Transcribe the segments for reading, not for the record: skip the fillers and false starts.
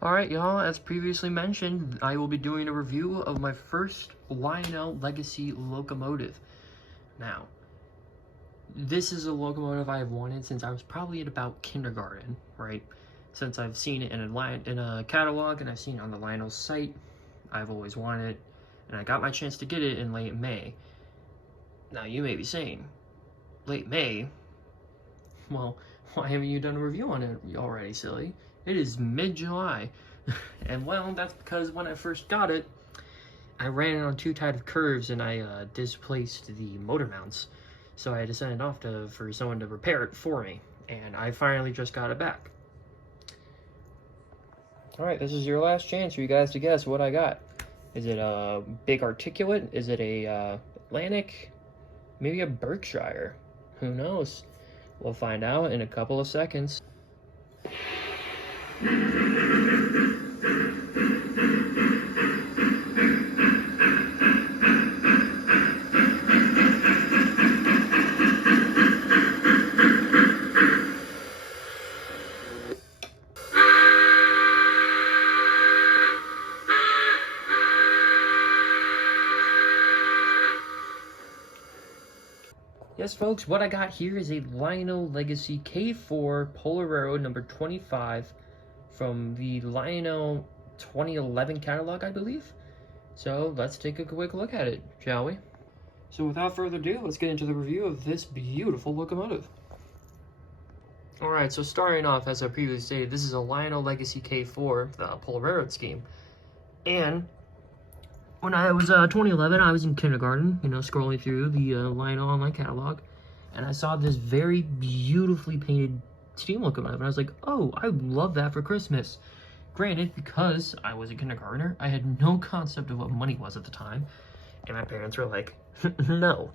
Alright, y'all, as previously mentioned, I will be doing a review of my first Lionel Legacy locomotive. Now, this is a locomotive I have wanted since I was probably at about kindergarten, right? Since I've seen it in a catalog and I've seen it on the Lionel site, I've always wanted it, and I got my chance to get it in late May. Now, you may be saying, late May? Well, why haven't you done a review on it already, silly? It is mid-July. And well, that's because when I first got it, I ran it on too tight of curves and I displaced the motor mounts. So I had to send it off for someone to repair it for me. And I finally just got it back. Alright, this is your last chance for you guys to guess what I got. Is it a big articulate? Is it a Atlantic? Maybe a Berkshire? Who knows? We'll find out in a couple of seconds. Yes, folks, what I got here is a Lionel Legacy K4 Polar Railroad number 25 from the Lionel 2011 catalog, I believe. So let's take a quick look at it, shall we? So without further ado, let's get into the review of this beautiful locomotive. Alright, so starting off, as I previously stated, this is a Lionel Legacy K4, the Polar Railroad scheme. And when I was 2011, I was in kindergarten, scrolling through the Lionel online catalog, and I saw this very beautifully painted steam locomotive, and I was like, oh, I love that for Christmas. Granted, because I was a kindergartner, I had no concept of what money was at the time, and my parents were like, no.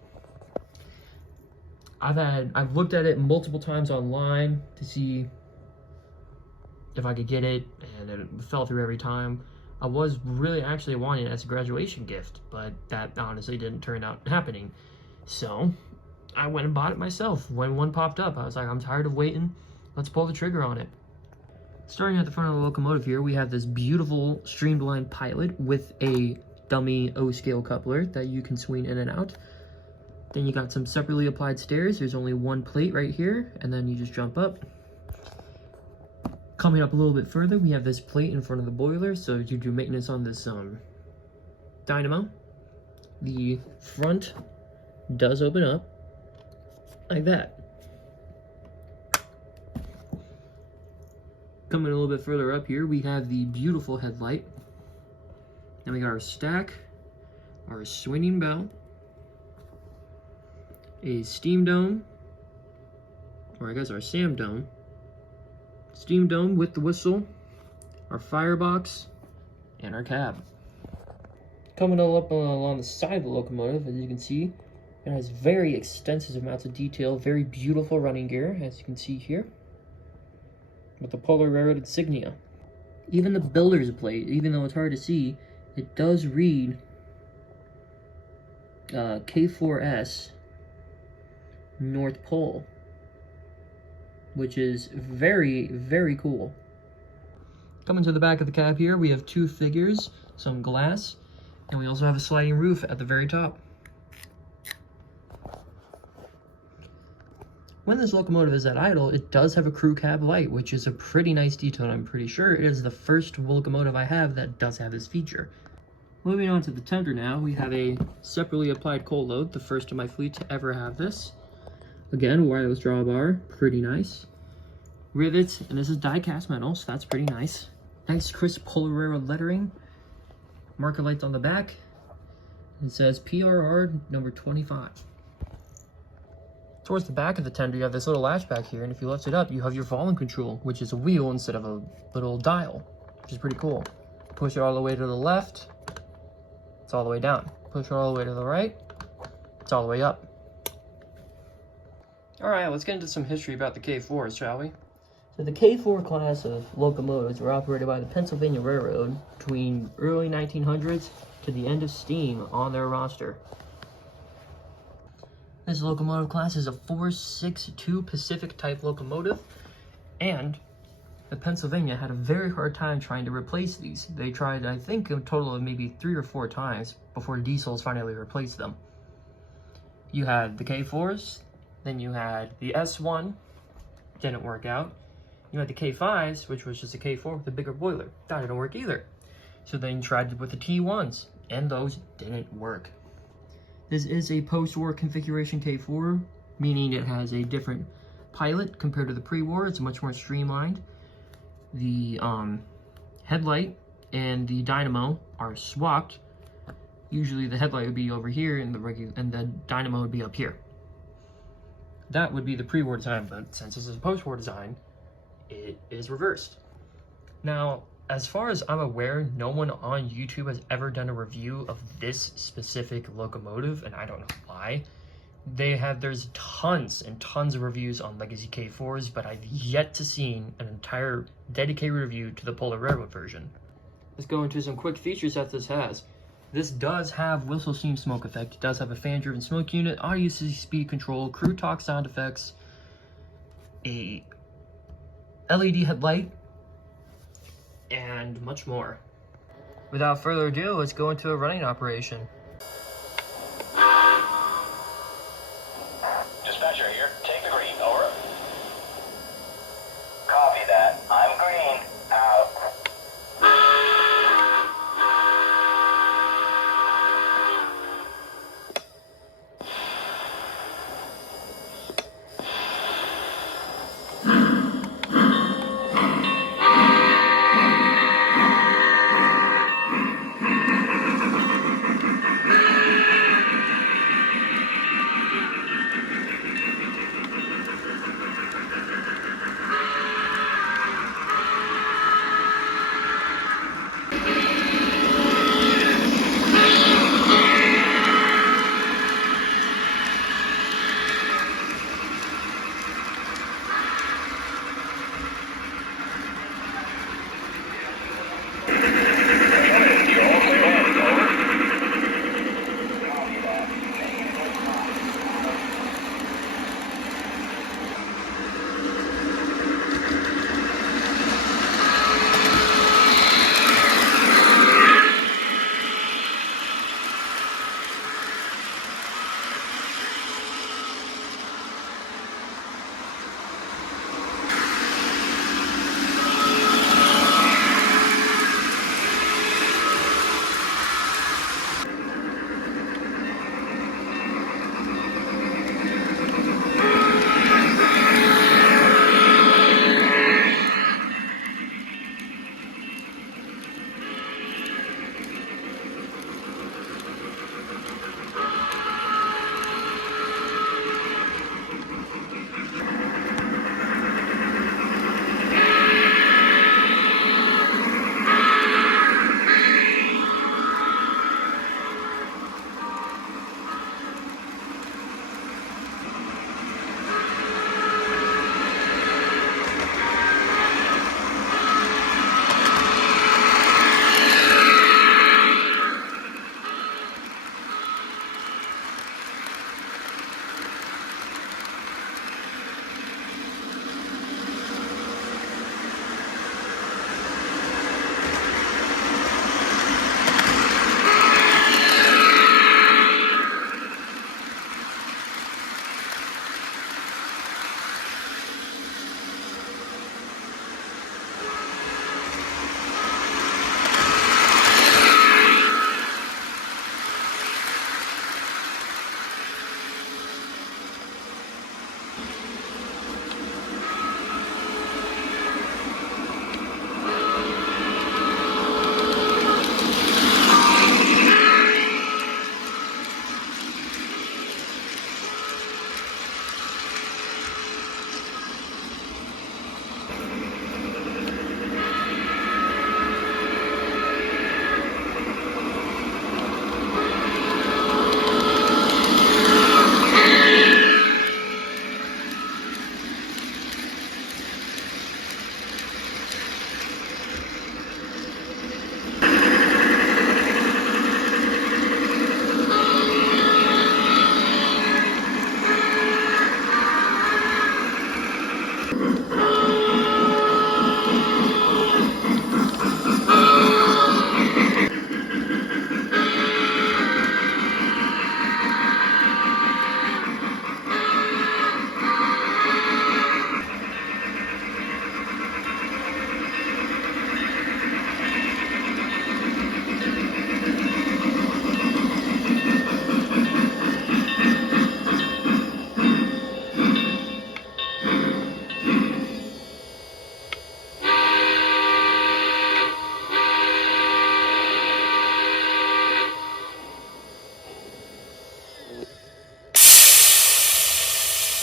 I've looked at it multiple times online to see if I could get it, and it fell through every time. I was really actually wanting it as a graduation gift, but that honestly didn't turn out happening. So I went and bought it myself. When one popped up, I was like, I'm tired of waiting. Let's pull the trigger on it. Starting at the front of the locomotive here, we have this beautiful streamlined pilot with a dummy O-scale coupler that you can swing in and out. Then you got some separately applied stairs. There's only one plate right here, and then you just jump up. Coming up a little bit further, we have this plate in front of the boiler, so you do maintenance on this dynamo. The front does open up like that. Coming a little bit further up here, we have the beautiful headlight. Then we got our stack, our swinging bell, a steam dome, or I guess our SAM dome, steam dome with the whistle, our firebox, and our cab. Coming all up along the side of the locomotive, as you can see, it has very extensive amounts of detail, very beautiful running gear, as you can see here, with the Polar Railroad insignia. Even the builder's plate, even though it's hard to see, it does read K4S North Pole, which is very, very cool. Coming to the back of the cab here, we have two figures, some glass, and we also have a sliding roof at the very top. When this locomotive is at idle, it does have a crew cab light, which is a pretty nice detail. I'm pretty sure it is the first locomotive I have that does have this feature. Moving on to the tender now, we have a separately applied coal load, the first of my fleet to ever have this. Again, wireless drawbar, pretty nice. Rivets, and this is die-cast metal, so that's pretty nice. Nice crisp Polar Railroad lettering. Marker lights on the back. It says PRR number 25. Towards the back of the tender, you have this little latch back here, and if you lift it up, you have your volume control, which is a wheel instead of a little dial, which is pretty cool. Push it all the way to the left, it's all the way down. Push it all the way to the right, it's all the way up. Alright, let's get into some history about the K4s, shall we? So the K4 class of locomotives were operated by the Pennsylvania Railroad between early 1900s to the end of steam on their roster. This locomotive class is a 462 Pacific type locomotive, and Pennsylvania had a very hard time trying to replace these. They tried, I think, a total of maybe 3 or 4 times before diesels finally replaced them. You had the K4s, then you had the S1, didn't work out. You had the K5s, which was just a K4 with a bigger boiler. That didn't work either. So then you tried it with the T1s, and those didn't work. This is a post-war configuration K4, meaning it has a different pilot compared to the pre-war. It's much more streamlined. The headlight and the dynamo are swapped. Usually the headlight would be over here and the dynamo would be up here. That would be the pre-war design, but since this is a post-war design, it is reversed. Now, as far as I'm aware, no one on YouTube has ever done a review of this specific locomotive, and I don't know why. There's tons and tons of reviews on Legacy K4s, but I've yet to see an entire dedicated review to the Polar Railroad version. Let's go into some quick features that this has. This does have whistle steam smoke effect. It does have a fan-driven smoke unit, audio speed control, crew talk sound effects, a LED headlight, and much more. Without further ado, let's go into a running operation. Dispatcher here. Take the green. Over. Copy that. I'm green. Out.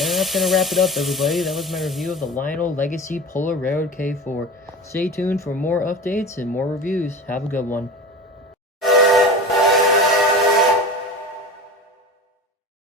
And that's going to wrap it up, everybody. That was my review of the Lionel Legacy Polar Railroad K4. Stay tuned for more updates and more reviews. Have a good one.